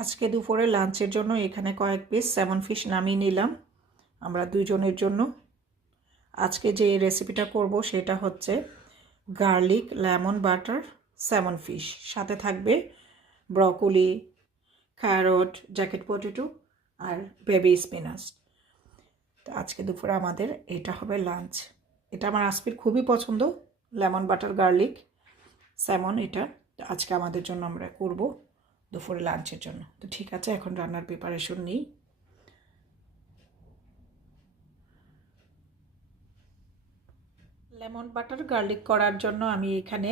আজকে দুপুরে লাঞ্চের জন্য এখানে কয়েক পিস স্যামন ফিশ নামিয়ে নিলাম। আমরা দুইজনের জন্য। আজকে যে রেসিপিটা করব সেটা হচ্ছে garlic lemon butter salmon fish সাথে থাকবে ব্রকলি ক্যারট জ্যাকেট পটেটো আর বেবি স্পিনাচ তো আজকে দুপুরে আমাদের এটা হবে লাঞ্চ এটা আমার আসপির খুবই পছন্দ। লেমন বাটার গার্লিক স্যামন এটা। আজকে আমাদের জন্য আমরা করব। দুপুরে লাঞ্চের জন্য। তো ঠিক আছে, এখন রান্নার প্রিপারেশন নিই। লেমন বাটার গার্লিক করার জন্য আমি এখানে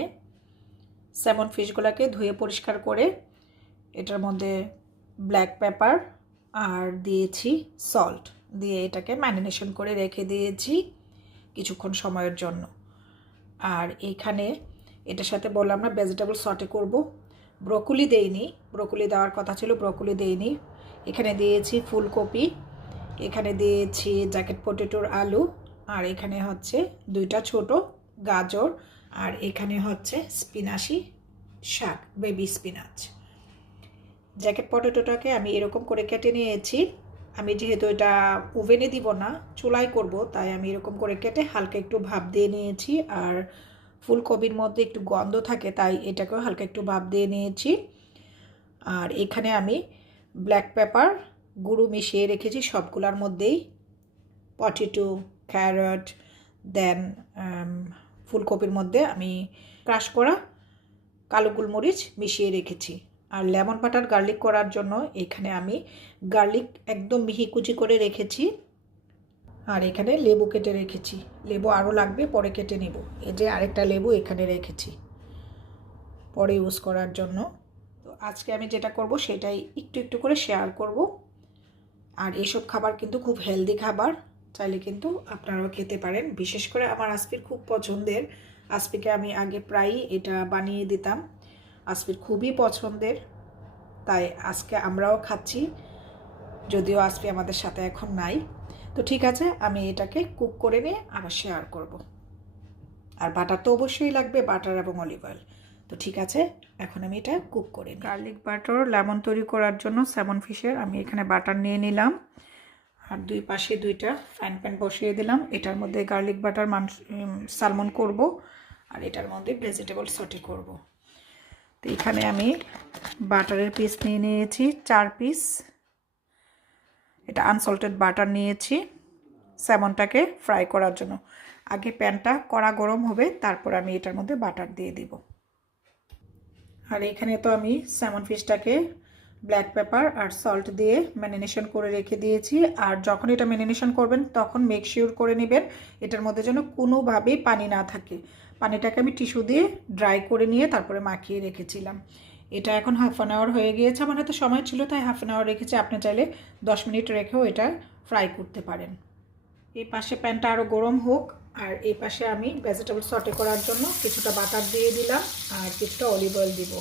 স্যামন ফিশগুলোকে ধুয়ে পরিষ্কার করে এটার মধ্যে ব্ল্যাক পেপার আর দিয়েছি সল্ট দিয়ে এটাকে ম্যারিনেশন করে রেখে দিয়েছি কিছুক্ষণ সময়ের জন্য। আর এইখানে এটার সাথে বললাম না ভেজিটেবল সটে করব। ব্রকুলি দেইনি, ব্রকুলি দেওয়ার কথা ছিল ব্রকুলি দেইনি। এখানে দিয়েছি ফুলকপি, এখানে দিয়েছি জ্যাকেট পটেটোর আলু, আর এখানে হচ্ছে দুইটা ছোট গাজর, আর এখানে হচ্ছে স্পিনাশি শাক, বেবি স্পিনাচ। জ্যাকেট পটেটোটাকে আমি এরকম করে কেটে নিয়েছি। আমি যেহেতু এটা ওভেনে দিব না চুলাই করব, তাই আমি এরকম করে কেটে হালকা একটু ভাপ দিয়ে নিয়েছি, আর ফুলকপির মধ্যে একটু গন্ধ থাকে, তাই এটাকেও হালকা একটু ভাপ দিয়ে নিয়েছি। আর এখানে আমি ব্ল্যাক পেপার, গুঁড়ো মিশিয়ে রেখেছি সবগুলোর মধ্যেই। পটেটো, ক্যারট, দেন ফুলকপির মধ্যে আমি ক্রাশ করা কালো গোলমরিচ মিশিয়ে রেখেছি। আর লেমন বাটার গার্লিক করার জন্য এখানে আমি গার্লিক একদম মিহি কুচি করে রেখেছি। আর এখানে লেবু কেটে রেখেছি। লেবু আরও লাগবে, পরে কেটে নেব। এই যে আরেকটা লেবু এখানে রেখেছি, পরে ইউজ করার জন্য। তো আজকে আমি যেটা করব, সেটাই একটু একটু করে শেয়ার করব। আর এসব খাবার কিন্তু খুব হেলদি খাবার, চাইলে কিন্তু আপনারাও খেতে পারেন। বিশেষ করে আমার আসপির খুব পছন্দের আসপিকে আমি আগে প্রায়ই এটা বানিয়ে দিতাম। আসপির খুবই পছন্দের, তাই আজকে আমরাও খাচ্ছি, যদিও আসপি আমাদের সাথে এখন নাই। তো ঠিক আছে, আমি এটাকে কুক করে নিয়ে আবার শেয়ার করব। আর বাটার তো অবশ্যই লাগবে বাটার এবং অলিভ অয়েল তো ঠিক আছে, এখন আমি এটা কুক করে গার্লিক বাটার লেমন তৈরি করার জন্য স্যামন ফিশের আমি এখানে বাটার নিয়ে নিলাম। আর দুই পাশে দুইটা ফ্যান প্যান বসিয়ে দিলাম। এটার মধ্যে গার্লিক বাটার মাংস সালমন করব। আর এটার মধ্যে ভেজিটেবল সটে করব। তো এখানে আমি বাটারের পিস নিয়ে নিয়েছি, চার পিস এটা আনসল্টেড বাটার নিয়েছি স্যামনটাকে ফ্রাই করার জন্য। আগে প্যানটা কড়া গরম হবে, তারপর আমি এটার মধ্যে বাটার দিয়ে দিব। আর এখানে তো আমি স্যামন ফিশটাকে ব্ল্যাক পেপার আর সল্ট দিয়ে ম্যারিনেশন করে রেখে দিয়েছি। আর যখন এটা ম্যারিনেশন করবেন, তখন মেক শিওর করে নেবেন, এটার মধ্যে যেন কোনোভাবেই পানি না থাকে। পানিটাকে আমি টিস্যু দিয়ে ড্রাই করে নিয়ে তারপরে মাখিয়ে রেখেছিলাম। এটা এখন হাফ অ্যান আওয়ার হয়ে গিয়েছে। আমার তো সময় ছিল, তাই হাফ অ্যান আওয়ার রেখেছি। আপনি চাইলে দশ মিনিট রেখেও এটা ফ্রাই করতে পারেন। এই পাশে প্যানটা আরও গরম হোক, আর এই পাশে আমি ভেজিটেবল সটে করার জন্য কিছুটা বাটার দিয়ে দিলাম, আর কিছুটা অলিভ অয়েল দিব।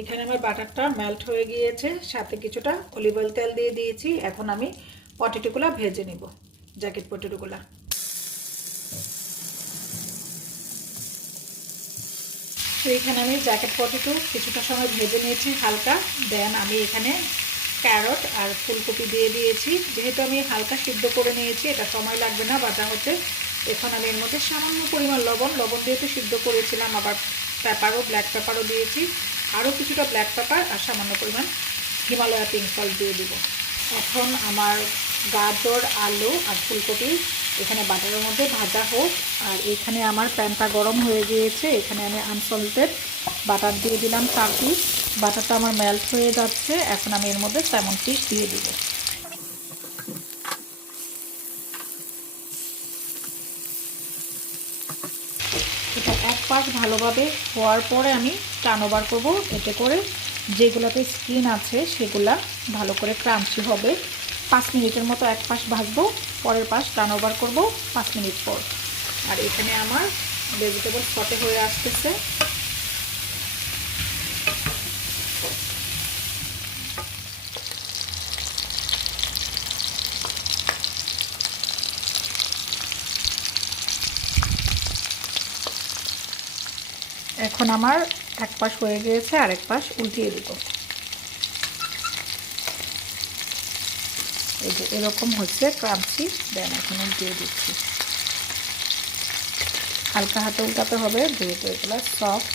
এখানে আমার বাটারটা মেল্ট হয়ে গিয়েছে, সাথে কিছুটা অলিভ অয়েল তেল দিয়ে দিয়েছি। এখন আমি পটেটোগুলো ভেজে নিব জ্যাকেট পটেটোগুলো তো এখানে আমি জ্যাকেট পটেটো কিছুটা সময় ভেজে নিয়েছি, হালকা। দেন আমি এখানে ক্যারট আর ফুলকপি দিয়ে দিয়েছি। যেহেতু আমি হালকা সিদ্ধ করে নিয়েছি, এটা সময় লাগবে না বাজা হতে। এখন আমি এর মধ্যে সামান্য পরিমাণ লবণ লবণ দিয়ে তো সিদ্ধ করেছিলাম, আবার পেপারও ব্ল্যাক পেপারও দিয়েছি। আরও কিছুটা ব্ল্যাক পেপার আর সামান্য পরিমাণ হিমালয়া পিঙ্ক সল্ট দিয়ে দিব। এখন আমার গাজর, আলু আর ফুলকপি এখানে বাটারের মধ্যে ভাজা হোক। আর এখানে আমার প্যানটা গরম হয়ে গিয়েছে। এখানে আমি আনসল্টেড বাটার দিয়ে দিলাম চার পিস বাটারটা আমার মেল্ট হয়ে যাচ্ছে। এখন আমি এর মধ্যে স্যামন ফিশ দিয়ে দিব। এটা এক পাশ ভালোভাবে হওয়ার পরে আমি টার্ন ওভার করব। এতে করে যেগুলোতে স্কিন আছে, সেগুলা ভালো করে ক্রাঞ্চি হবে। পাঁচ মিনিটের মতো এক পাশ ভাজবো, পরের পাশ টার্ন ওভার করব পাঁচ মিনিট পর। আর এখানে আমার ভেজিটেবল ফটে হয়ে আসতেছে। এখন আমার এক পাশ হয়ে গিয়েছে আর এক পাশ উল্টিয়ে দিব। এই যে এরকম হচ্ছে ক্রামচি দেন এখন দিয়ে দিচ্ছি। হালকা হাতে উল্টাতে হবে, যেহেতু এগুলো সফট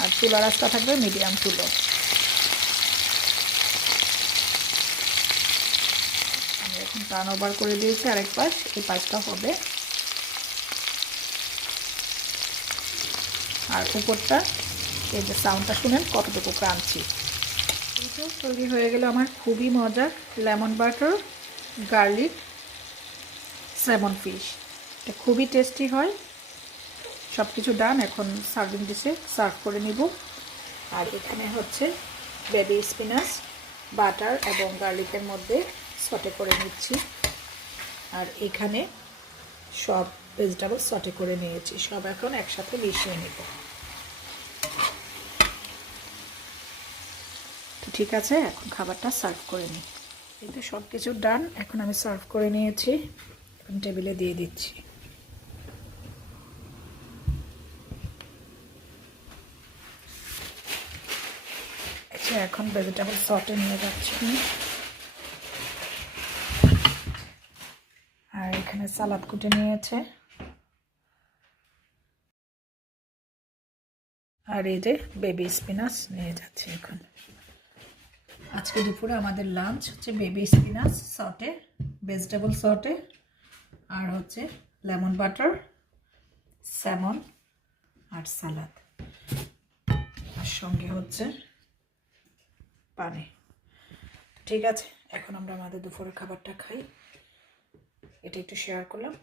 আর চুলা রাস্তা থাকবে মিডিয়াম চুলো আমি এখন টার্ন ওভার করে দিয়েছি আরেক পাশ এই পাশটা হবে। আর উপরটা, এই যে সাউন্ডটা শুনেন, কতটুকু ক্রাঞ্চি। এইটাও তৈরি হয়ে গেল আমার খুবই মজার lemon butter, garlic salmon fish এটা খুবই টেস্টি হয়। সব কিছু ডান এখন সার্ভিং ডিশে সার্ভ করে নিব। আর এখানে হচ্ছে বেবি স্পিনাচ বাটার এবং গার্লিকের মধ্যে সটে করে নিচ্ছি। আর এখানে সব ভেজিটেবল সটে করে নিয়েছি। সব এখন একসাথে মিশিয়ে নেব। ঠিক আছে? এখন খাবারটা সার্ভ করে নিই এই তো সব কিছু ডান এখন আমি সার্ভ করে নিয়েছি। এখন টেবিলে দিয়ে দিচ্ছি। আচ্ছা এখন ভেজিটেবল সটে নিয়ে যাচ্ছি। আর এখানে সালাদ কুটে নিয়েছে। আর এই যে বেবি স্পিনাচ নিয়ে যাচ্ছি এখন। আজকে দুপুরে আমাদের লাঞ্চ হচ্ছে baby spinach saute vegetable saute আর হচ্ছে লেমন বাটার স্যামন আর সালাদ আর সঙ্গে হচ্ছে পানি। ঠিক আছে, এখন আমরা আমাদের দুপুরের খাবারটা খাই। এটা একটু শেয়ার করলাম।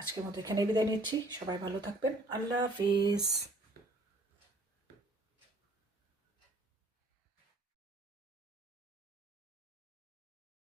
আজকের মতো এখানে বিদায় নিচ্ছি। সবাই ভালো থাকবেন। আল্লাহ হাফিজ।